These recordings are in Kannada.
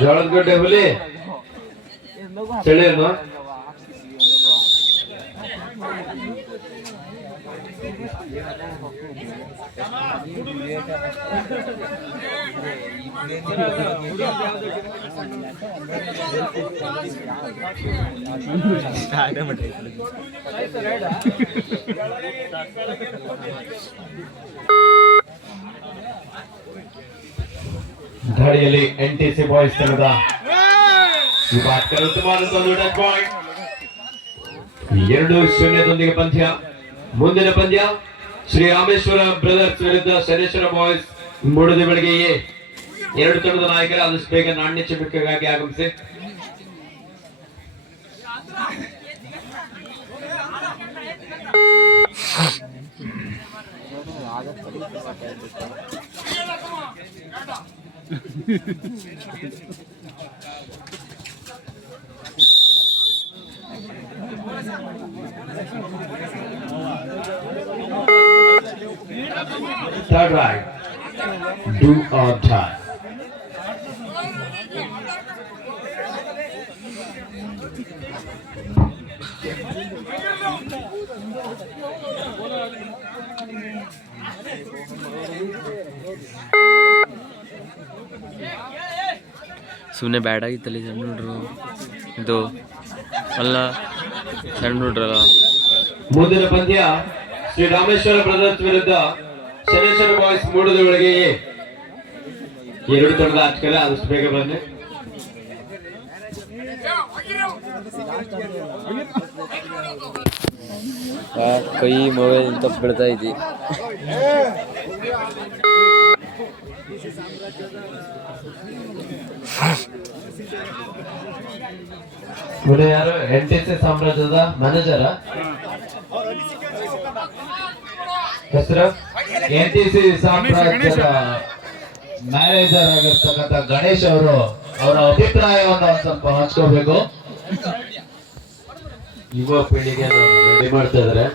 ಜೋಳದಗಡ್ಡೆ ಹುಲಿ ಚಳಿನು ಧಾಡಿಯಲ್ಲಿ NTC ಬಾಯ್ಸ್ ತಂಡದ ಉತ್ತಮವಾದ ಪಾಯಿಂಟ್ 2-0 ಪಂದ್ಯ. ಮುಂದಿನ ಪಂದ್ಯ ಶ್ರೀ ರಾಮೇಶ್ವರ ಬ್ರದರ್ಸ್ ವಿರುದ್ಧ ಶನೇಶ್ವರ ಬಾಯ್ಸ್ ಮೂಡದ ಬೆಳಗ್ಗೆಯೇ. ಎರಡು ತಂಡದ ನಾಯಕರು ಆದಷ್ಟು ಬೇಗ ನಾಣ್ಯ ಚುಮಕ್ಕಾಗಿ ಆಗಮಿಸಿ. Third right, do or die. ಸುಮ್ಮನೆ ಬ್ಯಾಡ್ ಆಗಿತ್ತಲ್ಲ ಸಣ್ಣ ಹುಡ್ರು ಇದು ಅಲ್ಲ ಸಣ್ಣ ಹುಡ್ರಲ್ಲ. ಮುಂದಿನ ಪಂದ್ಯ ಶ್ರೀ ರಾಮೇಶ್ವರ ಬ್ರದರ್ಸ್ ವಿರುದ್ಧ ಶನೇಶ್ವರ ಬಾಯ್ಸ್ ಮೂಡದ ಬೆಳಗ್ಗೆಯೇ. ಎರಡು ತಂಡದ ಆಟಗಾರ ಆದಷ್ಟು ಬೇಗ ಬನ್ನಿ. ಕೈ ಮೊಬೈಲ್ ತಪ್ಪು ಬಿಡ್ತಾ ಇದ್ದಿ. ಯಾರು NTC ಸಾಮ್ರಾಜ್ಯದ ಮ್ಯಾನೇಜರ ಹೆಸರು? NTC ಸಾಮ್ರಾಜ್ಯದ ಮ್ಯಾನೇಜರ್ ಆಗಿರ್ತಕ್ಕಂಥ ಗಣೇಶ್ ಅವರು ಅವರ ಅಭಿಪ್ರಾಯವನ್ನು ಸ್ವಲ್ಪ ಹಂಚ್ಕೋಬೇಕು. ಯುವ ಪೀಳಿಗೆ ರೆಡಿ ಮಾಡ್ತಾ ಇದಾರೆ.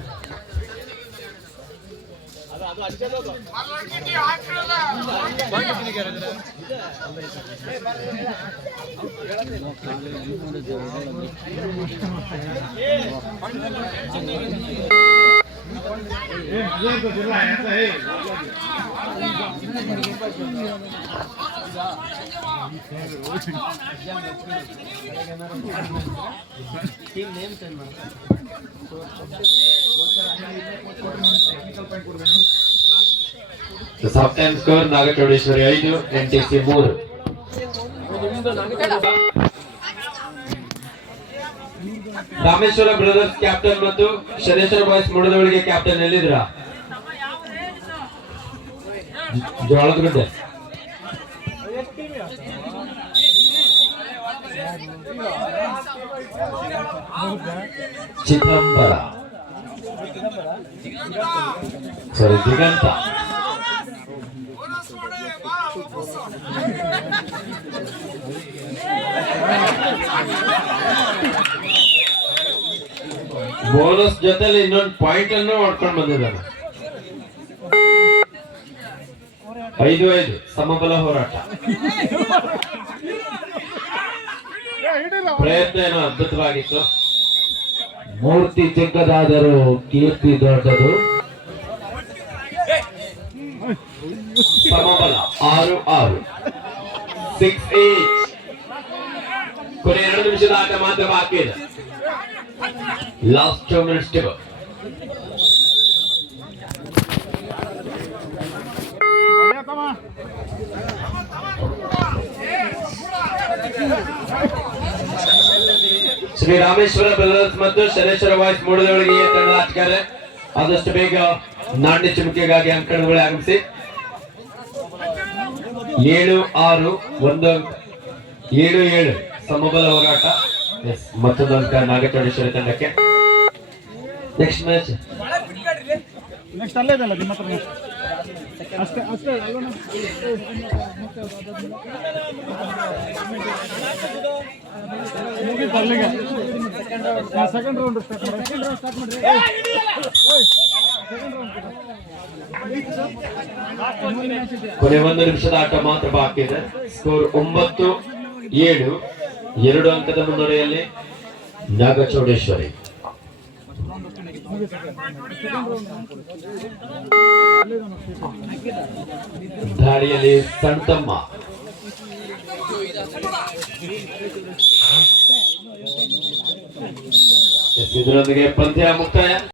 Soft time score Nagachowdeshwari 5, NTC 3. Rameshwara brothers captain ಮತ್ತು ಶನೇಶ್ವರ ಬಾಯ್ಸ್ ಮೂಡದವಳಿಗೆ ಕ್ಯಾಪ್ಟನ್ ಎಲ್ಲಿದ್ರ? ಜೋಳದಗಡ್ಡೆ. ಚಿದಂಬರ ಸರಿ ದಿಗಂತ. ಬೋನಸ್ ಜೊತೆಲಿ ಇನ್ನೊಂದು ಪಾಯಿಂಟ್ ಅನ್ನು ಹೊಡ್ಕೊಂಡು ಬಂದಿದ್ದಾನೆ. 5-5 ಸಮಬಲ ಹೋರಾಟ. ಪ್ರಯತ್ನ ಏನೋ ಅದ್ಭುತವಾಗಿತ್ತು. ಮೂರ್ತಿ ಚಿಕ್ಕದಾದರೂ ಕೀರ್ತಿ ದೊಡ್ಡದು. ಸಮಬಲ 6-6 6-8. ಕೊನೆ 2 ನಿಮಿಷದ ಆಟ ಮಾತ್ರ ಬಾಕಿ ಇದೆ. Last 2 minutes to go. Shri Rameshwara brothers ಮತ್ತು ಶನೇಶ್ವರ ಬಾಯ್ಸ್ ಮೂಡದವಳಿಗೆ ತಂಡದ ಆಟಗಾರ ಆದಷ್ಟು ಬೇಗ ನಾಣ್ಯ ಚುಮಕಿಗಾಗಿ ಅಂಕಣಗಳು ಆಗಮಿಸಿ. 7-6 1 ಅಂಕ 7-7 ಸಮಬಲ ಹೋರಾಟ. ಮತ್ತೊಂದು ಅಂಕ ನಾಗಚೌಡೇಶ್ವರಿ ತಂಡಕ್ಕೆ. ನೆಕ್ಸ್ಟ್ ಮ್ಯಾಚ್ ನೆಕ್ಸ್ಟ್ ಅಲ್ಲೇ ಇದಲ್ಲ ನಿಮ್ಮ ಹತ್ರ ಅಷ್ಟೇ ಅಷ್ಟೇ ಮುಗಿತು ಅಲ್ಲಿಗೆ. ಸೆಕೆಂಡ್ ರೌಂಡ್ ಸ್ಟಾರ್ಟ್ ಮಾಡಿ. ಸೆಕೆಂಡ್ ರೌಂಡ್ ಕೊನೆ 1 ನಿಮಿಷದ ಆಟ ಮಾತ್ರ ಬಾಕಿ ಇದೆ. ಸ್ಕೋರ್ 9-7, 2 ಅಂಕದ ಮುನ್ನಡೆಯಲ್ಲಿ ನಾಗಚೌಡೇಶ್ವರಿ. ದಾಳಿಯಲ್ಲಿ ಸಣ್ತಮ್ಮ. ಇದರೊಂದಿಗೆ ಪಂದ್ಯ ಮುಕ್ತಾಯ.